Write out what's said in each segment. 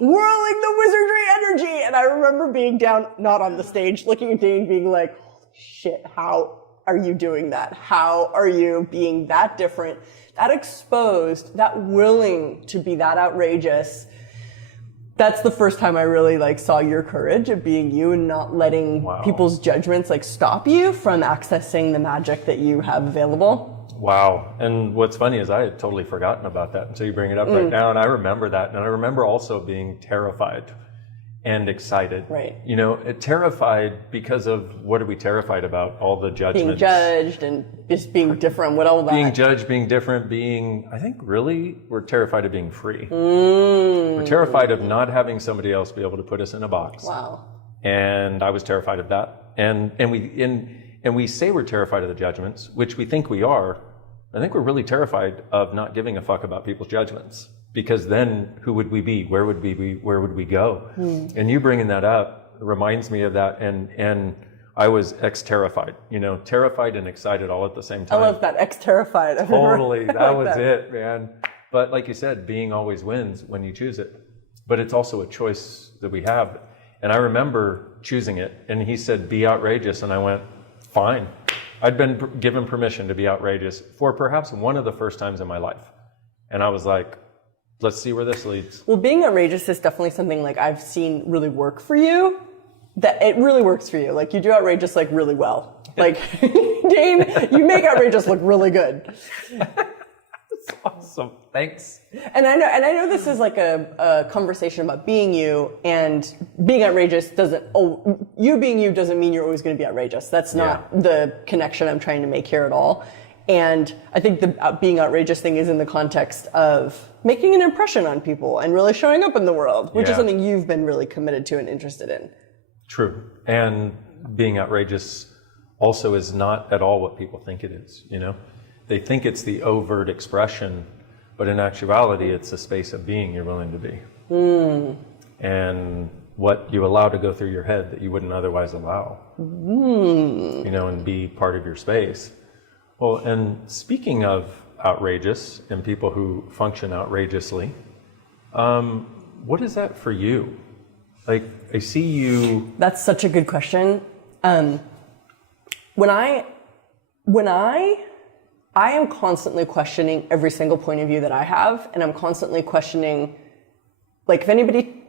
whirling the wizardry energy. And I remember being down, not on the stage, looking at Dane being like, holy shit, how are you doing that? How are you being that different, that exposed, that willing to be that outrageous? That's the first time I really like saw your courage of being you and not letting people's judgments like stop you from accessing the magic that you have available. Wow. And what's funny is I had totally forgotten about that until you bring it up right now. And I remember that. And I remember also being terrified and excited. Right. You know, terrified because of what are we terrified about? All the judgments. Being judged and just being different. What all that? Being judged, being different, I think really we're terrified of being free. We're terrified of not having somebody else be able to put us in a box. Wow. And I was terrified of that. And we say we're terrified of the judgments, which we think we are. I think we're really terrified of not giving a fuck about people's judgments, because then who would we be? Where would we be? Where would we go? And you bringing that up reminds me of that. And I was terrified, you know, terrified and excited all at the same time. I love that, terrified. Totally, that was it, man. But like you said, being always wins when you choose it. But it's also a choice that we have. And I remember choosing it, and he said, be outrageous. And I went, fine. I'd been given permission to be outrageous for perhaps one of the first times in my life. And I was like, let's see where this leads. Well, being outrageous is definitely something like I've seen really work for you. That it really works for you. Like you do outrageous like really well. Like Dane, you make outrageous look really good. That's awesome. Thanks. And I know this is like a conversation about being you, and being outrageous doesn't, you being you doesn't mean you're always going to be outrageous. That's not the connection I'm trying to make here at all. And I think the being outrageous thing is in the context of making an impression on people and really showing up in the world, which is something you've been really committed to and interested in. True. And being outrageous also is not at all what people think it is, you know? They think it's the overt expression, but in actuality, it's a space of being you're willing to be. And what you allow to go through your head that you wouldn't otherwise allow, you know, and be part of your space. Well, and speaking of outrageous and people who function outrageously, what is that for you? Like, I see you... That's such a good question. When I am constantly questioning every single point of view that I have, and I'm constantly questioning, like, if anybody,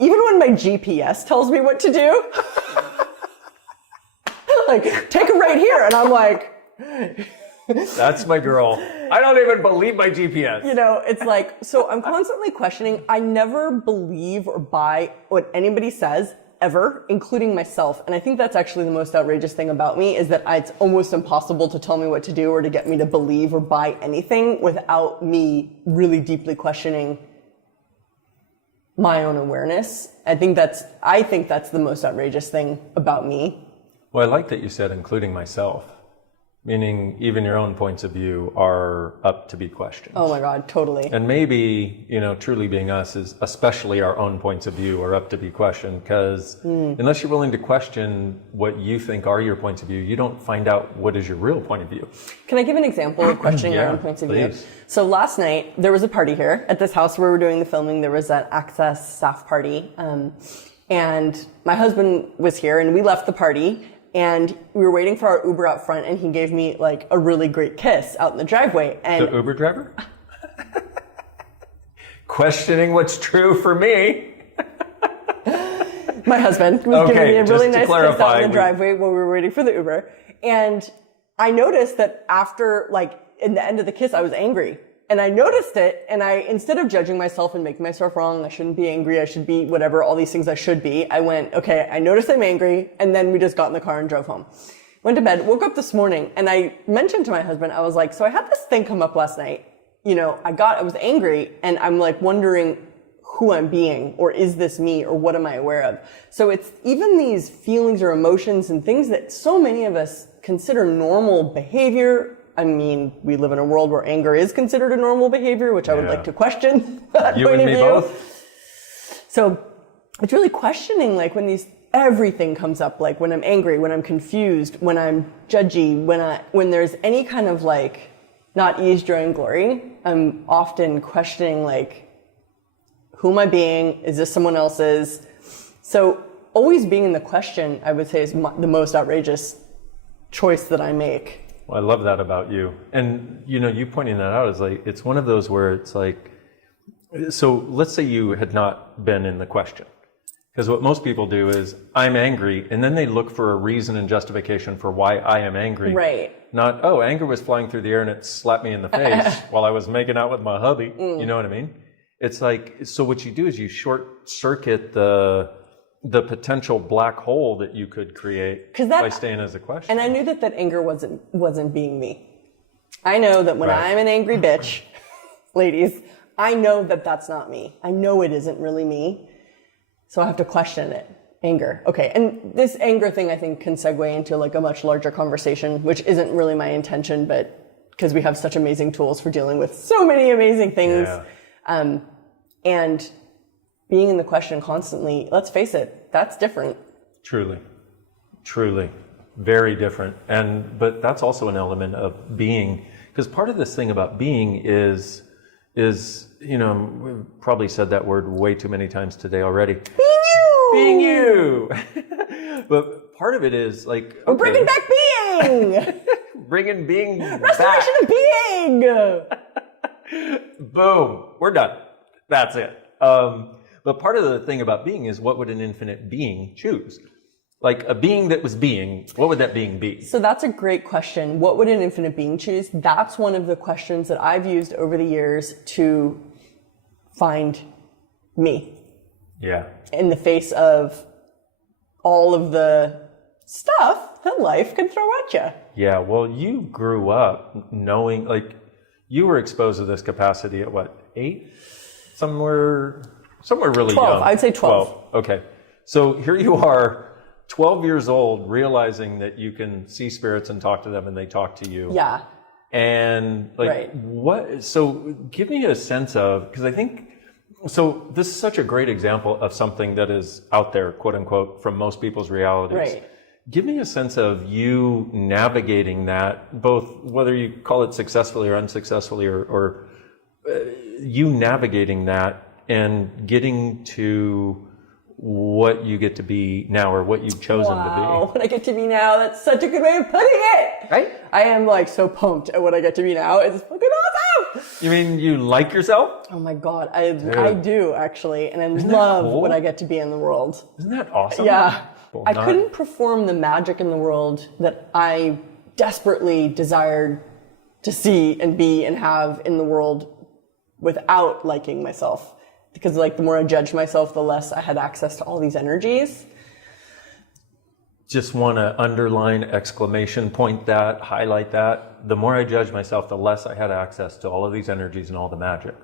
even when my GPS tells me what to do, like, take a right here, and I'm like... That's my girl. I don't even believe my GPS. You know, it's like, so I'm constantly questioning. I never believe or buy what anybody says, ever, including myself. And I think that's actually the most outrageous thing about me, is that it's almost impossible to tell me what to do or to get me to believe or buy anything without me really deeply questioning my own awareness. I think that's the most outrageous thing about me. Well, I like that you said including myself. Meaning even your own points of view are up to be questioned. Oh my God, totally. And maybe, you know, truly being us is especially our own points of view are up to be questioned, because unless you're willing to question what you think are your points of view, you don't find out what is your real point of view. Can I give an example of questioning your own points of view? So last night, there was a party here at this house where we were doing the filming. There was an Access staff party. And my husband was here, and we left the party. And we were waiting for our Uber out front, and he gave me like a really great kiss out in the driveway. And the Uber driver? Questioning what's true for me. My husband was giving me a really nice kiss out in the driveway when we were waiting for the Uber. And I noticed that after, like, in the end of the kiss, I was angry. And I noticed it, and instead of judging myself and making myself wrong, I shouldn't be angry, I should be whatever, all these things I should be, I went, okay, I noticed I'm angry, and then we just got in the car and drove home. Went to bed, woke up this morning, and I mentioned to my husband, I was like, so I had this thing come up last night. You know, I was angry, and I'm like wondering who I'm being, or is this me, or what am I aware of? So it's even these feelings or emotions and things that so many of us consider normal behavior. I mean, we live in a world where anger is considered a normal behavior, which I would like to question. You and me both. So it's really questioning, like, when everything comes up, like when I'm angry, when I'm confused, when I'm judgy, when there's any kind of like, not ease, joy, and glory, I'm often questioning, like, Who am I being? Is this someone else's? So always being in the question, I would say, is the most outrageous choice that I make. Well, I love that about you. And, you pointing that out is like, it's one of those where it's like, so let's say you had not been in the question. Because what most people do is, I'm angry, and then they look for a reason and justification for why I am angry. Right. Not, anger was flying through the air and it slapped me in the face while I was making out with my hubby. You know what I mean? It's like, so what you do is you short circuit the potential black hole that you could create by staying as a question. And I knew that anger wasn't being me. I know that when I'm an angry bitch, ladies, I know that that's not me. I know it isn't really me. So I have to question it. Anger. Okay. And this anger thing, I think, can segue into like a much larger conversation, which isn't really my intention, but because we have such amazing tools for dealing with so many amazing things. Yeah. And being in the question constantly, let's face it, that's different. Truly. Very different. But that's also an element of being, because part of this thing about being is, we've probably said that word way too many times today already. Being you. But part of it is like, we're bringing back being. Bringing being Restoration of being. Boom. We're done. That's it. But part of the thing about being is, what would an infinite being choose? Like a being that was being, what would that being be? So that's a great question. What would an infinite being choose? That's one of the questions that I've used over the years to find me. Yeah. In the face of all of the stuff that life can throw at you. Yeah. Well, you grew up knowing, like, you were exposed to this capacity at what, 8? Somewhere really 12. young. I'd say 12. Okay. So here you are, 12 years old, realizing that you can see spirits and talk to them and they talk to you. Yeah. And like, so give me a sense of, because I think, so this is such a great example of something that is out there, quote unquote, from most people's realities. Right. Give me a sense of you navigating that, both whether you call it successfully or unsuccessfully, or you navigating that and getting to what you get to be now, or what you've chosen to be. What I get to be now, that's such a good way of putting it. Right? I am like so pumped at what I get to be now. It's fucking awesome. You mean you like yourself? Oh my God. I do actually. And I love what I get to be in the world. Isn't that awesome? Yeah. Well, I couldn't perform the magic in the world that I desperately desired to see and be and have in the world without liking myself. Because like the more I judged myself, the less I had access to all these energies. Just want to underline, exclamation point that, highlight that. The more I judged myself, the less I had access to all of these energies and all the magic.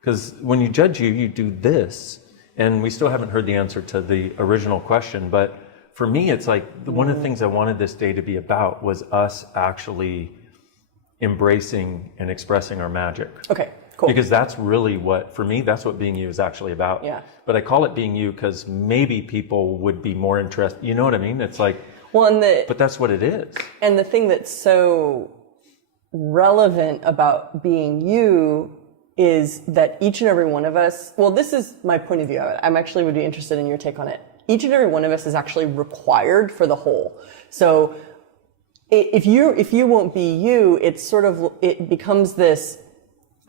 Because when you judge you do this, and we still haven't heard the answer to the original question, but for me, it's like one of the things I wanted this day to be about was us actually embracing and expressing our magic. Okay. Cool. Because that's really what, for me, that's what being you is actually about. Yeah. But I call it being you because maybe people would be more interested. You know what I mean? It's like, but that's what it is. And the thing that's so relevant about being you is that each and every one of us, well, this is my point of view of it. I'm actually would be interested in your take on it. Each and every one of us is actually required for the whole. So if you won't be you, it becomes this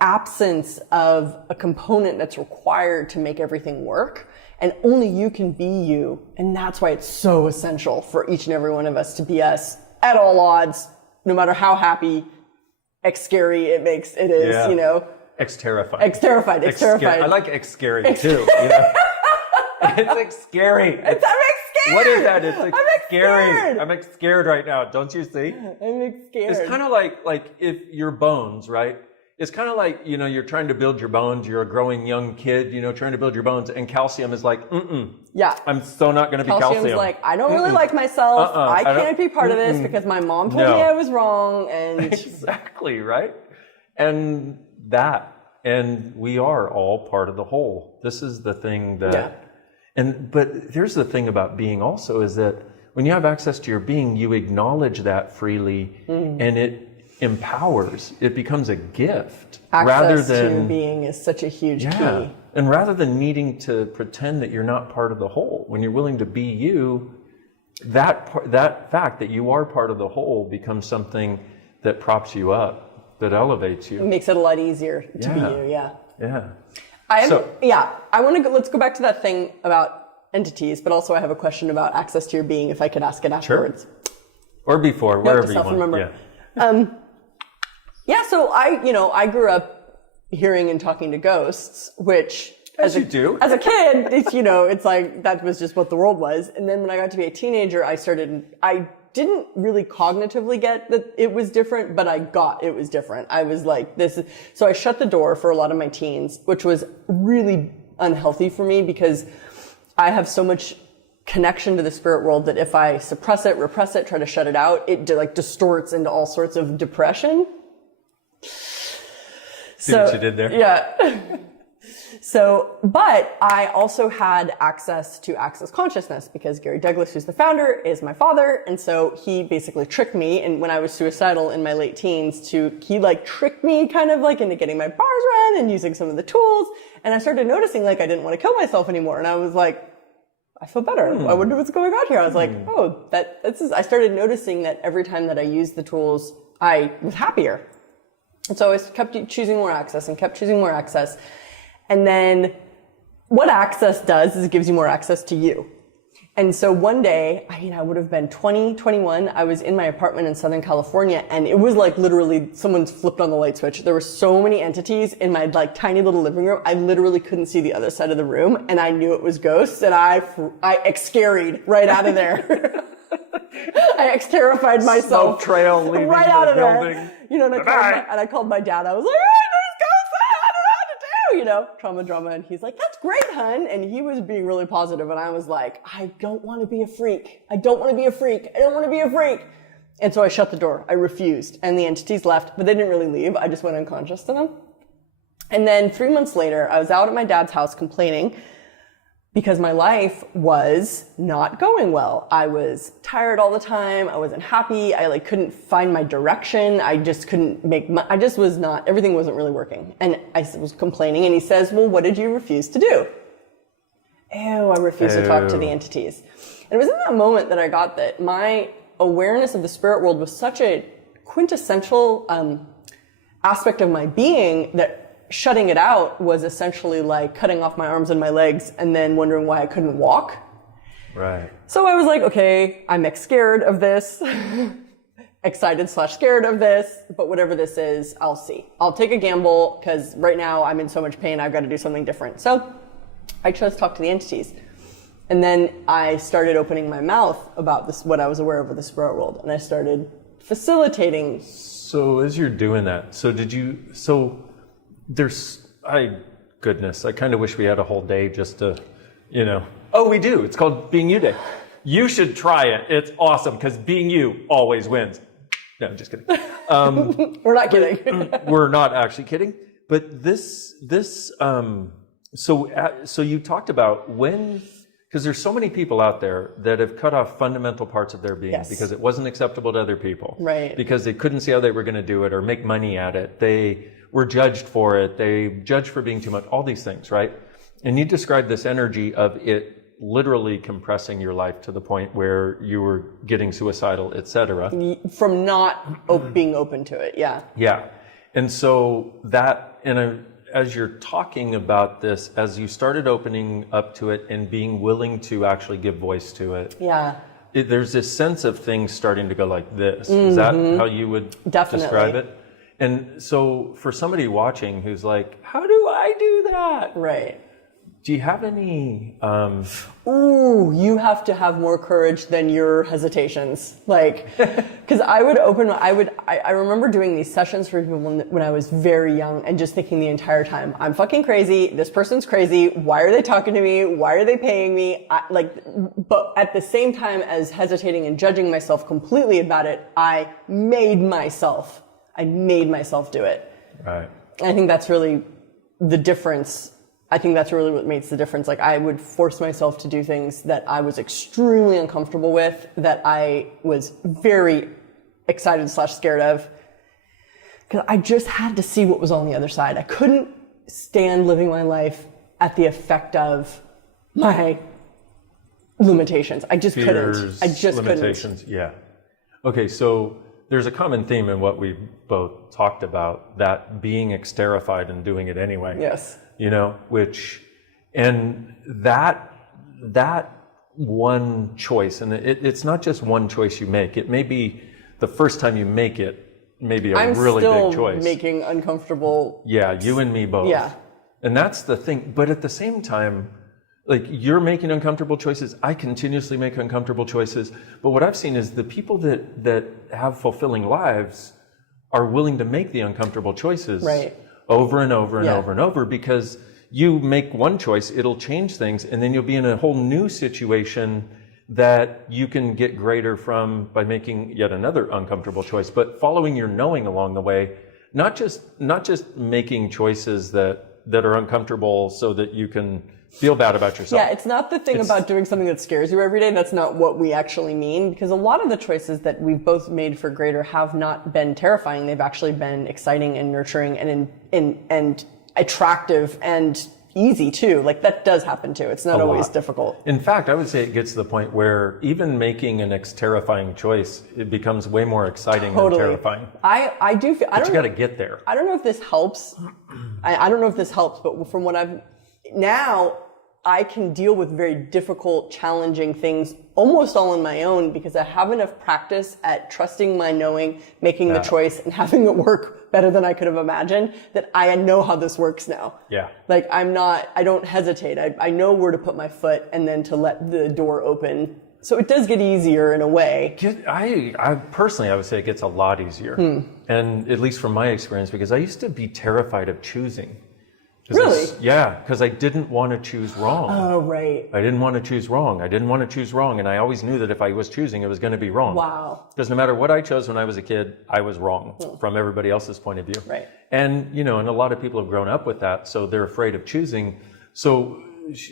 absence of a component that's required to make everything work, and only you can be you. And that's why it's so essential for each and every one of us to be us at all odds, no matter how happy, scary it is, you know. Terrified. Terrified. I like scary too. You know? It's scary. I'm scared. What is that? It's scary. I'm scared right now. Don't you see? I'm scared. It's kind of like if your bones, right? It's kind of like, you know, you're trying to build your bones. You're a growing young kid, you know, trying to build your bones. And calcium is like, Yeah. I'm so not going to be calcium. Calcium's like, I don't really like myself. I can't be part of this because my mom told me I was wrong. And exactly, right? And we are all part of the whole. This is the thing that, but here's the thing about being also is that when you have access to your being, you acknowledge that freely and it empowers. It becomes a gift access rather than to being is such a huge key. And rather than needing to pretend that you're not part of the whole, when you're willing to be you, that fact that you are part of the whole becomes something that props you up, that elevates you. It makes it a lot easier to be you, yeah. Yeah. I want to go, let's go back to that thing about entities, but also I have a question about access to your being, if I could ask it afterwards. Sure. Or before, wherever you want. Remember. Yeah. So I grew up hearing and talking to ghosts, which as a kid, it's like, that was just what the world was. And then when I got to be a teenager, I didn't really cognitively get that it was different, but I got it was different. I was like, so I shut the door for a lot of my teens, which was really unhealthy for me because I have so much connection to the spirit world that if I suppress it, repress it, try to shut it out, it like distorts into all sorts of depression. See what you did there? Yeah. But I also had access to access consciousness because Gary Douglas, who's the founder, is my father. And so he basically tricked me. And when I was suicidal in my late teens he tricked me kind of like into getting my bars read and using some of the tools. And I started noticing like I didn't want to kill myself anymore. And I was like, I feel better. I wonder what's going on here. I was like, I started noticing that every time that I used the tools, I was happier. And so I kept choosing more access and kept choosing more access. And then what access does is it gives you more access to you. And so one day, I would have been 20, 21. I was in my apartment in Southern California and it was like literally someone's flipped on the light switch. There were so many entities in my like tiny little living room. I literally couldn't see the other side of the room and I knew it was ghosts and I excarried right out of there. I terrified myself. Smoke trail leaving right out of building. there. And I called my dad. I was like, trauma drama. And he's like, that's great, hun. And he was being really positive. And I was like, I don't want to be a freak. I don't want to be a freak. I don't want to be a freak. And so I shut the door. I refused. And the entities left, but they didn't really leave. I just went unconscious to them. And then 3 months later, I was out at my dad's house complaining because my life was not going well. I was tired all the time. I wasn't happy. I couldn't find my direction. I just couldn't everything wasn't really working. And I was complaining and he says, well, what did you refuse to do? I refused to talk to the entities. And it was in that moment that I got that my awareness of the spirit world was such a quintessential aspect of my being that shutting it out was essentially like cutting off my arms and my legs and then wondering why I couldn't walk. Right. So I was like, okay, I'm scared of this, excited/scared of this, but whatever this is, I'll see. I'll take a gamble because right now I'm in so much pain, I've got to do something different. So I chose to talk to the entities. And then I started opening my mouth about this, what I was aware of the spirit world. And I started facilitating. So as you're doing that, goodness, I kind of wish we had a whole day just to, Oh, we do. It's called Being You Day. You should try it. It's awesome because being you always wins. No, I'm just kidding. We're not kidding. We're not actually kidding. But so you talked about because there's so many people out there that have cut off fundamental parts of their being because it wasn't acceptable to other people. Right. Because they couldn't see how they were going to do it or make money at it. They were judged for it. They judged for being too much, all these things, right? And you described this energy of it literally compressing your life to the point where you were getting suicidal, etc. From not being open to it, yeah. Yeah. And so as you're talking about this, as you started opening up to it and being willing to actually give voice to it, there's this sense of things starting to go like this. Mm-hmm. Is that how you would describe it? And so for somebody watching who's like, how do I do that? Right. Do you have any... you have to have more courage than your hesitations. Because I remember doing these sessions for people when I was very young and just thinking the entire time, I'm fucking crazy. This person's crazy. Why are they talking to me? Why are they paying me? But at the same time as hesitating and judging myself completely about it, I made myself do it. Right. I think that's really the difference. I think that's really what makes the difference. I would force myself to do things that I was extremely uncomfortable with, that I was very excited/scared of. Because I just had to see what was on the other side. I couldn't stand living my life at the effect of my limitations. I just couldn't. I just limitations, couldn't. Yeah. Okay, so there's a common theme in what we both talked about, that being exterified and doing it anyway. Yes. You know, and that one choice, and it's not just one choice you make. It may be the first time you make it, maybe a really big choice. I'm still making uncomfortable. Yeah, you and me both. Yeah. And that's the thing. But at the same time, like, you're making uncomfortable choices. I continuously make uncomfortable choices. But what I've seen is the people that have fulfilling lives are willing to make the uncomfortable choices over and over and over and over, because you make one choice, it'll change things, and then you'll be in a whole new situation that you can get greater from by making yet another uncomfortable choice. But following your knowing along the way, not just making choices that are uncomfortable so that you can feel bad about yourself. Yeah, it's not the thing about doing something that scares you every day. That's not what we actually mean, because a lot of the choices that we've both made for greater have not been terrifying. They've actually been exciting and nurturing and attractive and easy too. Like, that does happen too. It's not always difficult. In fact, I would say it gets to the point where even making an terrifying choice, it becomes way more exciting than terrifying. I do feel, but you got to get there. I don't know if this helps. I don't know if this helps, but from what now I can deal with very difficult, challenging things almost all on my own, because I have enough practice at trusting my knowing, making the choice, and having it work better than I could have imagined, that I know how this works now. Yeah. Like, I don't hesitate. I know where to put my foot and then to let the door open. So it does get easier in a way. I personally, I would say it gets a lot easier. And at least from my experience, because I used to be terrified of choosing. Really? Yeah, because I didn't want to choose wrong. Oh, right. I didn't want to choose wrong. And I always knew that if I was choosing, it was going to be wrong. Wow. Because no matter what I chose when I was a kid, I was wrong from everybody else's point of view. Right. And, and a lot of people have grown up with that, so they're afraid of choosing. So,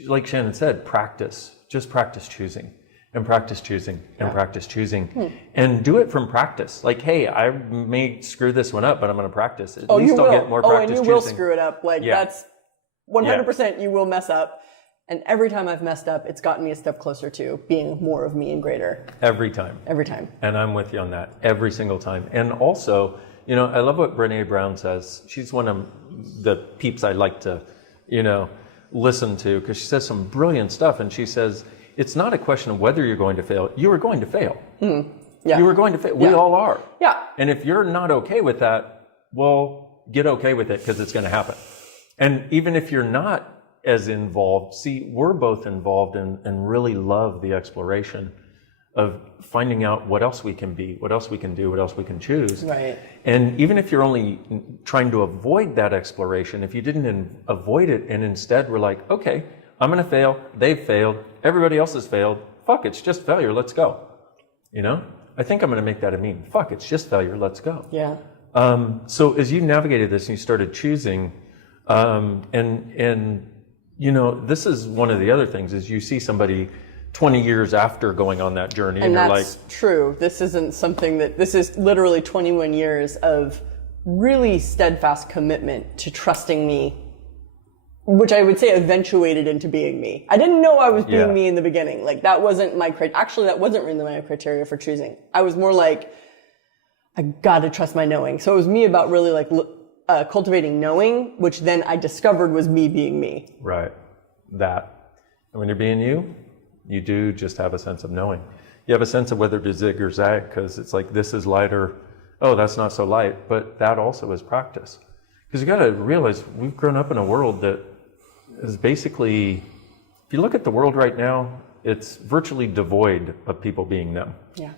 like Shannon said, practice. Just practice choosing. And practice choosing. And practice choosing. And do it from practice. Like, hey, I may screw this one up, but I'm going to practice. At least I'll get more practice choosing. And you will screw it up. Like, that's 100% you will mess up. And every time I've messed up, it's gotten me a step closer to being more of me and greater. Every time. Every time. And I'm with you on that. Every single time. And also, I love what Brené Brown says. She's one of the peeps I like to, listen to, because she says some brilliant stuff. And she says, it's not a question of whether you're going to fail. You are going to fail. Yeah. You are going to fail. We all are. Yeah. And if you're not okay with that, well, get okay with it, because it's going to happen. And even if you're not as involved, see, we're both involved and really love the exploration of finding out what else we can be, what else we can do, what else we can choose. Right. And even if you're only trying to avoid that exploration, if you didn't avoid it and instead were like, okay, I'm going to fail, they've failed, everybody else has failed, fuck, it's just failure, let's go. I think I'm going to make that a meme. Fuck, it's just failure, let's go. Yeah. So as you navigated this and you started choosing, this is one of the other things, is you see somebody 20 years after going on that journey, and you're like, that's true. This isn't something this is literally 21 years of really steadfast commitment to trusting me, which I would say eventuated into being me. I didn't know I was being me in the beginning. Like, that wasn't my actually, that wasn't really my criteria for choosing. I was more like, I gotta trust my knowing. So it was me about really like cultivating knowing, which then I discovered was me being me. Right. That. And when you're being you, you do just have a sense of knowing. You have a sense of whether to zig or zag, because it's like, this is light, or, oh, that's not so light. But that also is practice. Because you got to realize we've grown up in a world that is basically, if you look at the world right now, it's virtually devoid of people being them. Yeah.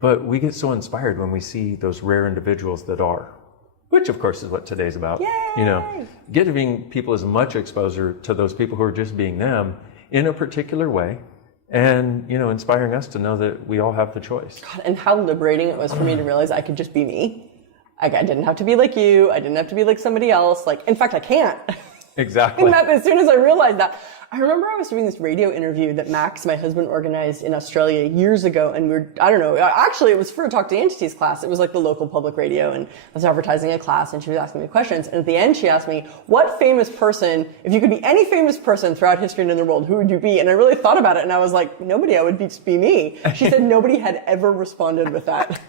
But we get so inspired when we see those rare individuals that are, which of course is what today's about. Yay! Giving people as much exposure to those people who are just being them in a particular way, and inspiring us to know that we all have the choice. God, and how liberating it was for me to realize I could just be me. Like, I didn't have to be like you. I didn't have to be like somebody else. Like, in fact, I can't. Exactly. And as soon as I realized that, I remember I was doing this radio interview that Max, my husband, organized in Australia years ago. And I don't know, actually it was for a Talk to Entities class. It was like the local public radio, and I was advertising a class, and she was asking me questions. And at the end, she asked me, what famous person, if you could be any famous person throughout history and in the world, who would you be? And I really thought about it, and I was like, nobody, I would just be me. She said nobody had ever responded with that.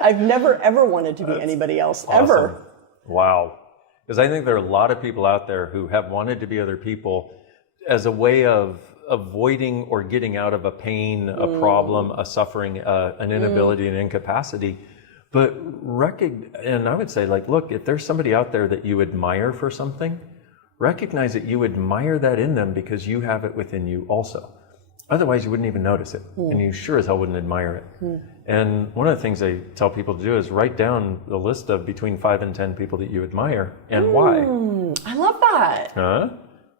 I've never, ever wanted to be anybody else, awesome. ever. Wow. Because I think there are a lot of people out there who have wanted to be other people as a way of avoiding or getting out of a pain, a problem, a suffering, an inability, an incapacity. But and I would say, like, look, if there's somebody out there that you admire for something, recognize that you admire that in them because you have it within you also. Otherwise, you wouldn't even notice it, and you sure as hell wouldn't admire it. And one of the things I tell people to do is write down the list of between 5 and 10 people that you admire and why. I love that.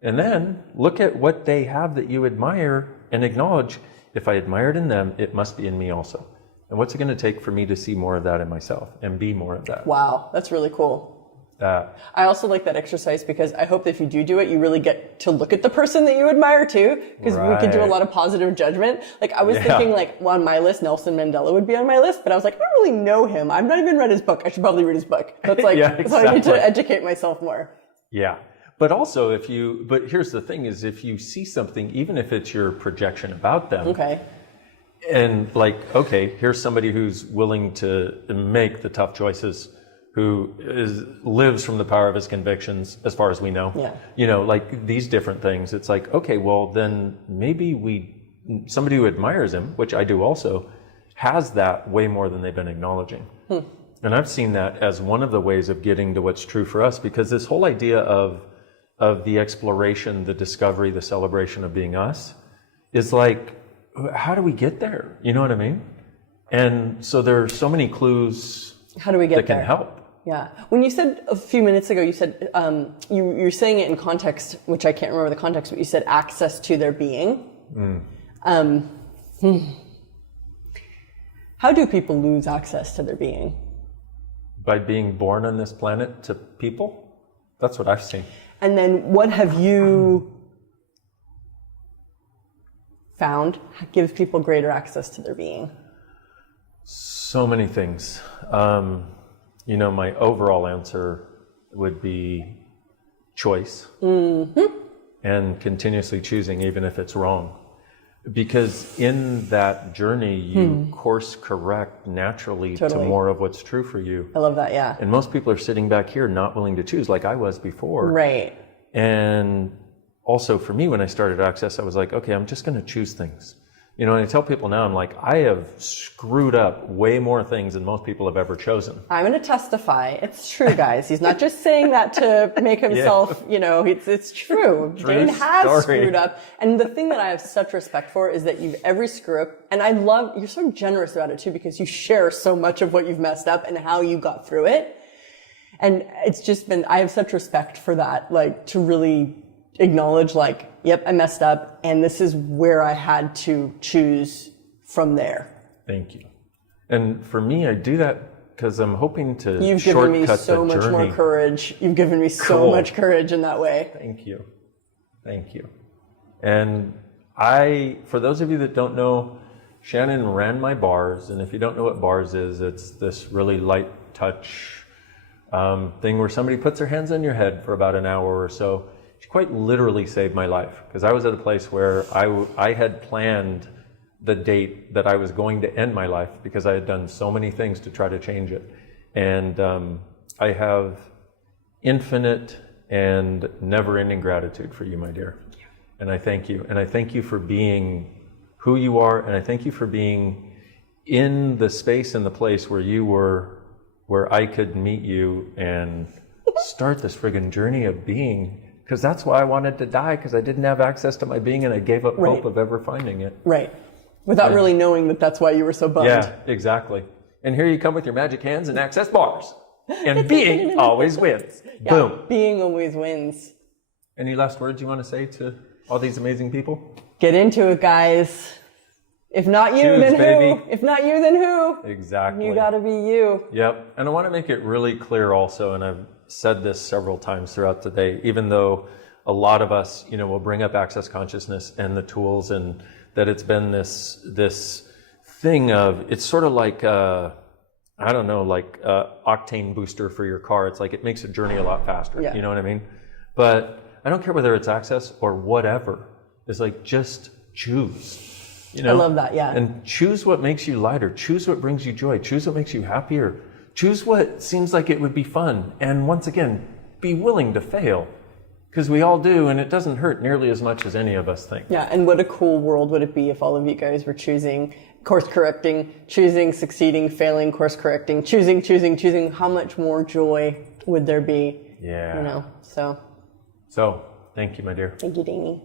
And then look at what they have that you admire and acknowledge, if I admire it in them, it must be in me also. And what's it going to take for me to see more of that in myself and be more of that? Wow, that's really cool. I also like that exercise because I hope that if you do it, you really get to look at the person that you admire too, because we can do a lot of positive judgment. Like I was thinking, like, well, on my list, Nelson Mandela would be on my list, but I was like, I don't really know him. I've not even read his book. I should probably read his book. That's like, so I need to educate myself more. Yeah. But also but here's the thing is, if you see something, even if it's your projection about them. Okay. And like, okay, here's somebody who's willing to make the tough choices, who lives from the power of his convictions, as far as we know. Yeah. You know, like these different things. It's like, okay, well then maybe somebody who admires him, which I do also, has that way more than they've been acknowledging. And I've seen that as one of the ways of getting to what's true for us, because this whole idea of the exploration, the discovery, the celebration of being us is like, how do we get there? You know what I mean? And so there are so many clues how do we get that there? Can help. Yeah. When you said a few minutes ago, you said, you're saying it in context, which I can't remember the context, but you said access to their being. How do people lose access to their being? By being born on this planet to people. That's what I've seen. And then what have you found gives people greater access to their being? So many things. You know, my overall answer would be choice. And continuously choosing, even if it's wrong. Because in that journey, you course correct naturally to more of what's true for you. I love that, yeah. And most people are sitting back here not willing to choose, like I was before. Right. And also for me, when I started Access, I was like, okay, I'm just going to choose things. You know, and I tell people now, I'm like, I have screwed up way more things than most people have ever chosen. I'm going to testify. It's true, guys. He's not just saying that to make himself, you know, it's true. Dane has screwed up. And the thing that I have such respect for is that every screw up, and you're so generous about it too, because you share so much of what you've messed up and how you got through it. And it's just I have such respect for that, like to really acknowledge, like, yep, I messed up, and this is where I had to choose from there. Thank you. And for me, I do that because I'm hoping to You've given me so much more courage. You've given me so much courage in that way. Thank you. Thank you. And for those of you that don't know, Shannon ran my bars, and if you don't know what bars is, it's this really light touch thing where somebody puts their hands on your head for about an hour or so. She quite literally saved my life, because I was at a place where I had planned the date that I was going to end my life, because I had done so many things to try to change it. And I have infinite and never-ending gratitude for you, my dear. And I thank you. And I thank you for being who you are, and I thank you for being in the space and the place where you were, where I could meet you and start this friggin' journey of being. Because that's why I wanted to die, because I didn't have access to my being, and I gave up hope of ever finding it. Right. Without really knowing that that's why you were so bummed. Yeah, exactly. And here you come with your magic hands and access bars. And being always wins. Yeah, boom. Being always wins. Any last words you want to say to all these amazing people? Get into it, guys. If not you, then who? If not you, then who? Exactly. You gotta be you. Yep. And I want to make it really clear also, and said this several times throughout the day, even though a lot of us, will bring up access consciousness and the tools, and that it's been this thing of, it's sort of like, octane booster for your car. It's like it makes a journey a lot faster. Yeah. You know what I mean? But I don't care whether it's access or whatever. It's like, just choose. I love that, yeah. And choose what makes you lighter. Choose what brings you joy. Choose what makes you happier. Choose what seems like it would be fun. And once again, be willing to fail. Because we all do, and it doesn't hurt nearly as much as any of us think. Yeah, and what a cool world would it be if all of you guys were choosing, course correcting, choosing, succeeding, failing, course correcting, choosing. How much more joy would there be? Yeah. So, thank you, my dear. Thank you, Danny.